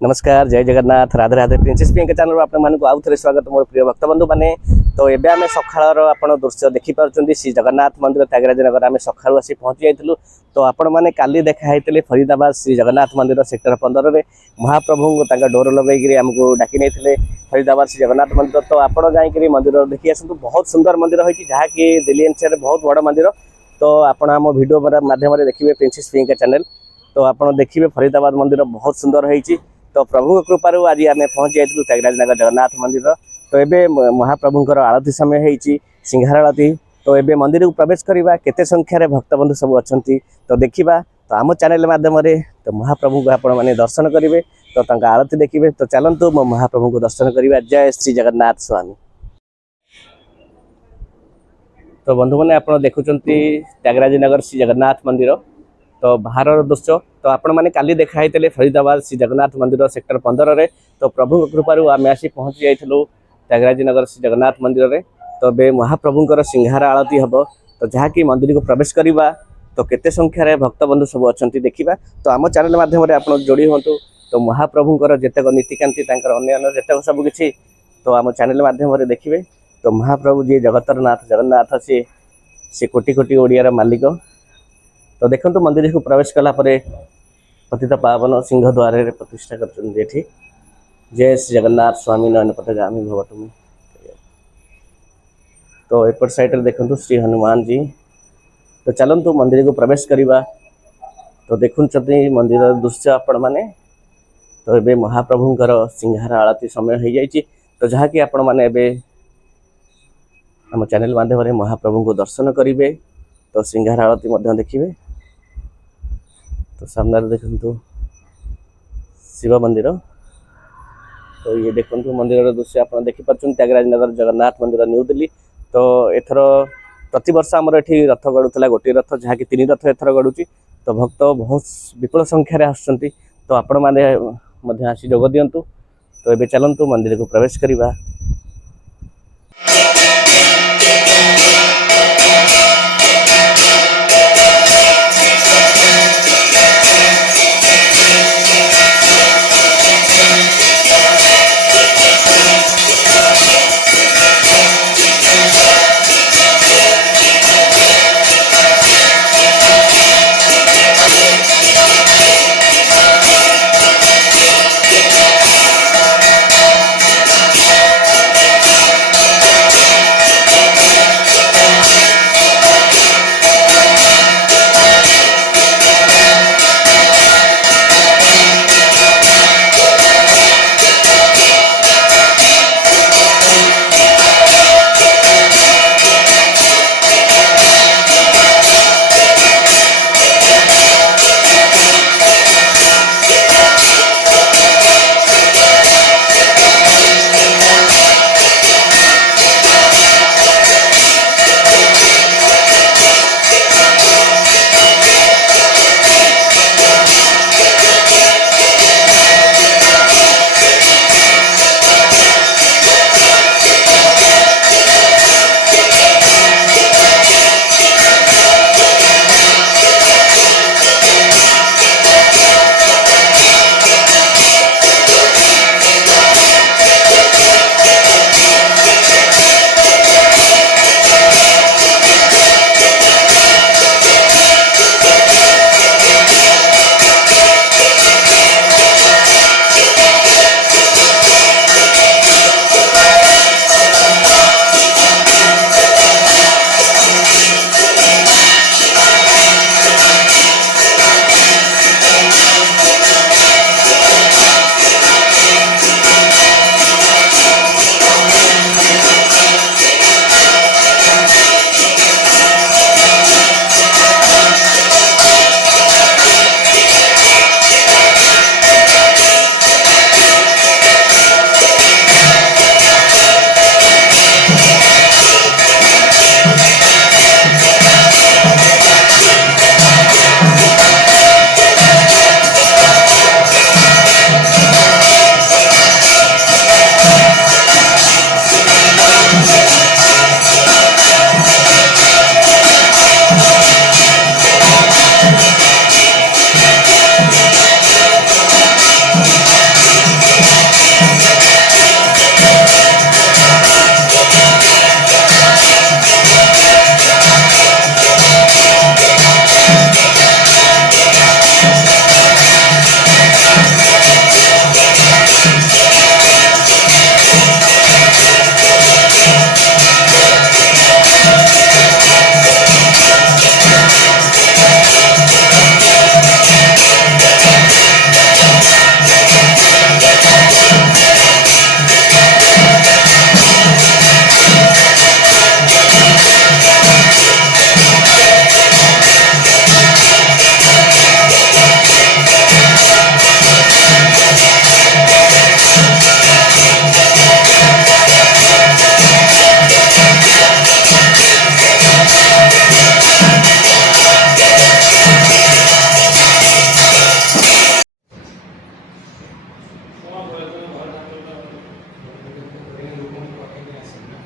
नमस्कार जय Jagannath Radhe Radhe princess P channel आप आउ थे स्वागत मोर प्रिय भक्त बंधु मैंने तो एवं आम सकाल आप दृश्य देखिपुं श्री जगन्नाथ मंदिर त्यागराज नगर आम सका आसी पहुँची जाइलु। तो आपण मैंने काली देखाई फरीदाबाद श्री जगन्नाथ मंदिर सेक्टर 15 में महाप्रभु डोर लगे आमको डाकी नहीं फरीदाबाद श्री जगन्नाथ मंदिर। तो आपड़ जाकि मंदिर देखी आसतु बहुत सुंदर मंदिर होती जहाँकि दिल्ली एनसीआर बहुत बड़ मंदिर। तो आपण आम भिडियो माध्यम देखिए प्रिंसेस पी चैनल। तो आप देखिए फरीदाबाद मंदिर बहुत सुंदर होती। तो प्रभु कृपारू आज आम पहुँची जाइलु त्यागराज नगर जगन्नाथ मंदिर। तो ये महाप्रभुंर आरती समय होती सिंहार आरती। तो ये मंदिर को प्रवेश करवा केते संख्यार भक्तबंधु सब अच्छा तो देखा। तो आम चैनल माध्यम तो महाप्रभु को आपण मैंने दर्शन करेंगे तो आरती देखिए। तो चलतु मो महाप्रभु को दर्शन करवा। जय श्री जगन्नाथ स्वामी। तो बंधु मैंने आप देखुं त्यागराज नगर श्री जगन्नाथ मंदिर तो बाहर दृश्य। तो आपण मैंने काली देखाई फरीदाबाद श्री जगन्नाथ मंदिर सेक्टर 15 रे। तो प्रभु कृपारू आम आसी पहुँची जाइलु त्यागराज नगर श्री जगन्नाथ मंदिर रे। तो बे महाप्रभुंर सिंहार आरती हम तो जहाँकि मंदिर को प्रवेश करवा तो केते संख्यार भक्तबंधु सब अच्छा देखा। तो आम चैनल माध्यम आप जोड़ी हूँ। तो महाप्रभुंर जितेक नीतिकांति अन्य जितेक सबकि तो आम चैनल माध्यम देखिए। तो महाप्रभु जी जगतर नाथ जगन्नाथ सी कोटि कोटि ओडियार मालिक। तो देखो मंदिर को प्रवेश कला पतित पावन सिंह द्वार प्रतिष्ठा कर जय श्री जगन्नाथ स्वामी नयन पथगामी भव तुम। तो एपट साइड देखो श्री हनुमान जी। तो चलतु मंदिर को प्रवेश करवा। तो देखुं मंदिर दृश्य आपण मैंने। तो ये महाप्रभुंर सिंहार आरती समय हो जाए। तो जहाँकि आपण मैंने आम चैनल माध्यम महाप्रभु को दर्शन करेंगे। तो सिंहार आरती देखिए। तो सामने देखु शिव मंदिर। तो ये देखो मंदिर दृश्य आप देखिपुं त्यागराज नगर जगन्नाथ मंदिर न्यू दिल्ली। तो एथर प्रति वर्ष आमर ये रथ गड़ूला गोटे रथ जहाँकि 3 रथ एथर गड़ुची। तो भक्त बहुत विपुल संख्यार आसुँच। तो आपण मैंने आसी जोग दिंतु। तो ये चलतु मंदिर को प्रवेश करवा। ଲୋକଙ୍କୁ ପକେଇକି ଆସିବି ନା